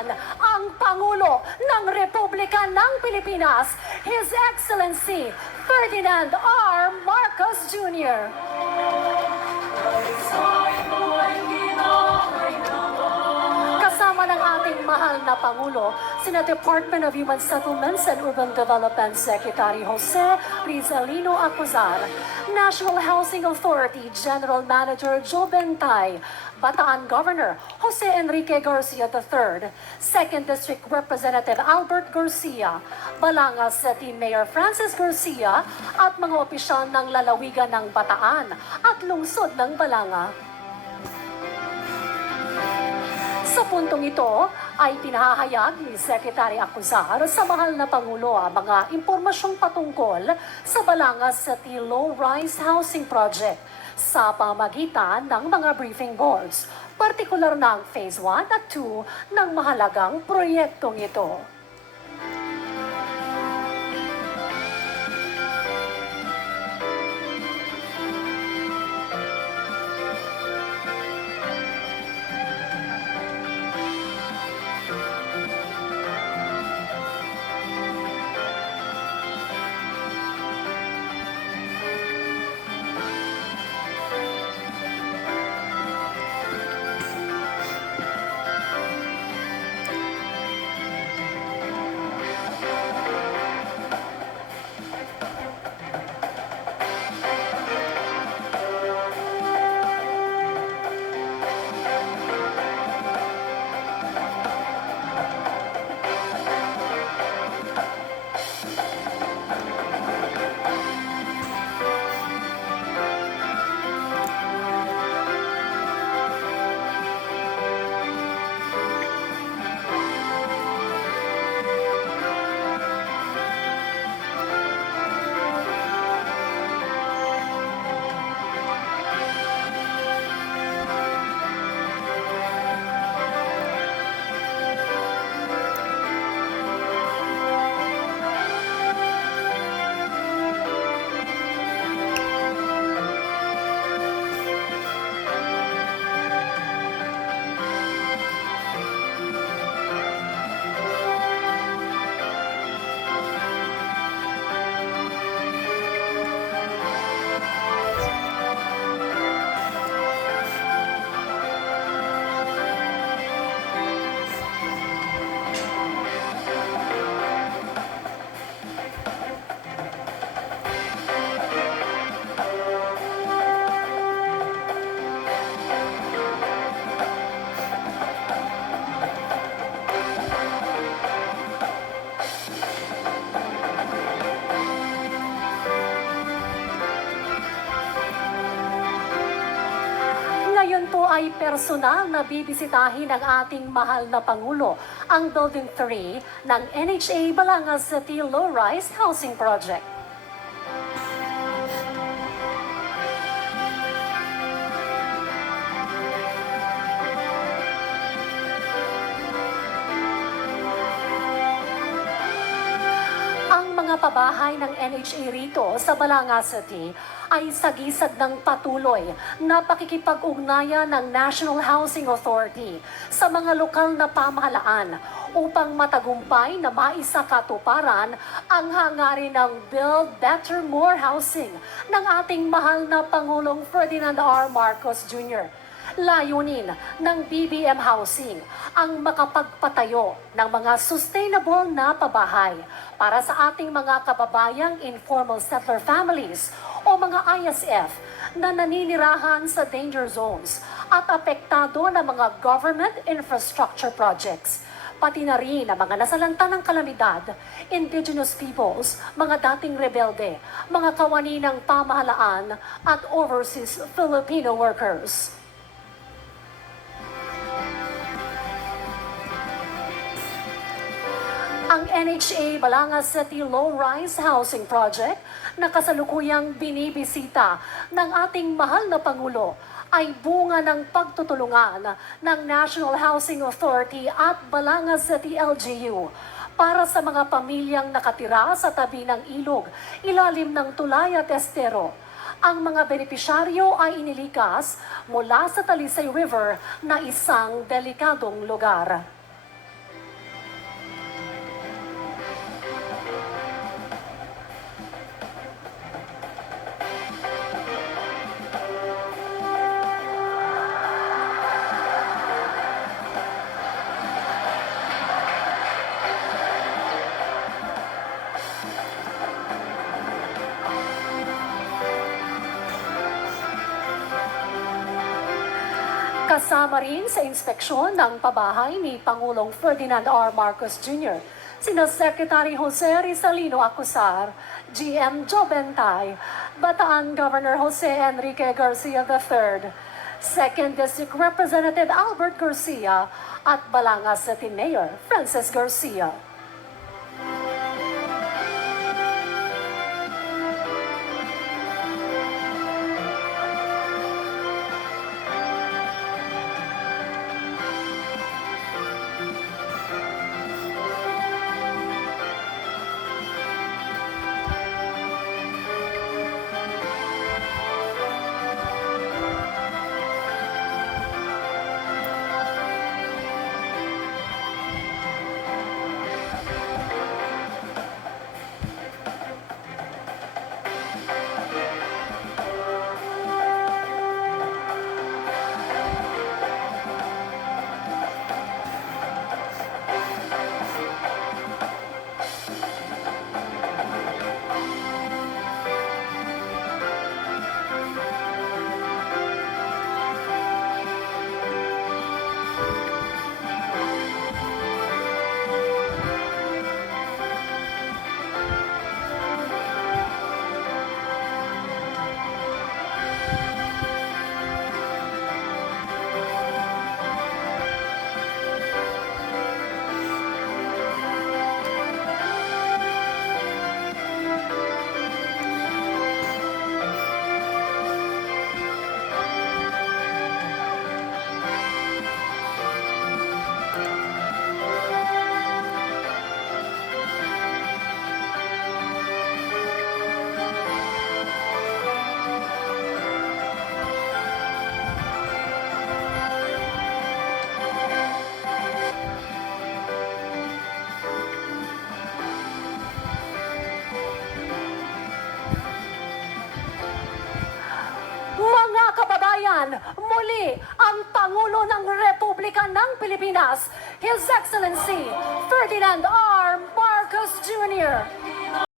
naman ang Pangulo ng Republika ng Pilipinas, His Excellency Ferdinand R. Marcos Jr. Kasama ng ating mahal na Pangulo, sina Department of Human Settlements and Urban Development Secretary Jose Rizalino Acuzar, National Housing Authority General Manager Joe Bentay, Bataan Governor Jose Enrique Garcia III, 2nd District Representative Albert Garcia, Balanga City Mayor Francis Garcia at mga opisyal ng lalawigan ng Bataan at lungsod ng Balanga. Sa puntong ito ay pinahahayag ni Secretary Acuzar sa mahal na Pangulo ang mga impormasyong patungkol sa Balanga City Low-Rise Housing Project sa pamagitan ng mga briefing boards, partikular ng Phase 1 at 2 ng mahalagang proyektong ito. Ngayon po ay personal na bibisitahin ng ating mahal na Pangulo ang Building 3 ng NHA Balanga City Low-Rise Housing Project. Ang mga pabahay ng NHA rito sa Balanga City ay sagisag ng patuloy na pakikipag-ugnayan ng National Housing Authority sa mga lokal na pamahalaan upang matagumpay na maisakatuparan ang hangarin ng Build Better More Housing ng ating mahal na Pangulong Ferdinand R. Marcos Jr. Layunin ng BBM Housing ang makapagpatayo ng mga sustainable na pabahay para sa ating mga kababayang informal settler families o mga ISF na naninirahan sa danger zones at apektado ng mga government infrastructure projects. Pati na rin ang mga nasalanta ng kalamidad, indigenous peoples, mga dating rebelde, mga kawani ng pamahalaan at overseas Filipino workers. Ang NHA Balanga City Low-Rise Housing Project na kasalukuyang binibisita ng ating mahal na Pangulo ay bunga ng pagtutulungan ng National Housing Authority at Balanga City LGU para sa mga pamilyang nakatira sa tabi ng ilog, ilalim ng tulay at estero. Ang mga benepisyaryo ay inilikas mula sa Talisay River na isang delikadong lugar. Kasama rin sa inspeksyon ng pabahay ni Pangulong Ferdinand R. Marcos Jr., sina Secretary Jose Rizalino Acusar, GM Jobentay, Bataan Governor Jose Enrique Garcia III, 2nd District Representative Albert Garcia at Balanga City Mayor Francis Garcia. Mga kababayan, muli ang Pangulo ng Republika ng Pilipinas, His Excellency Ferdinand R. Marcos Jr.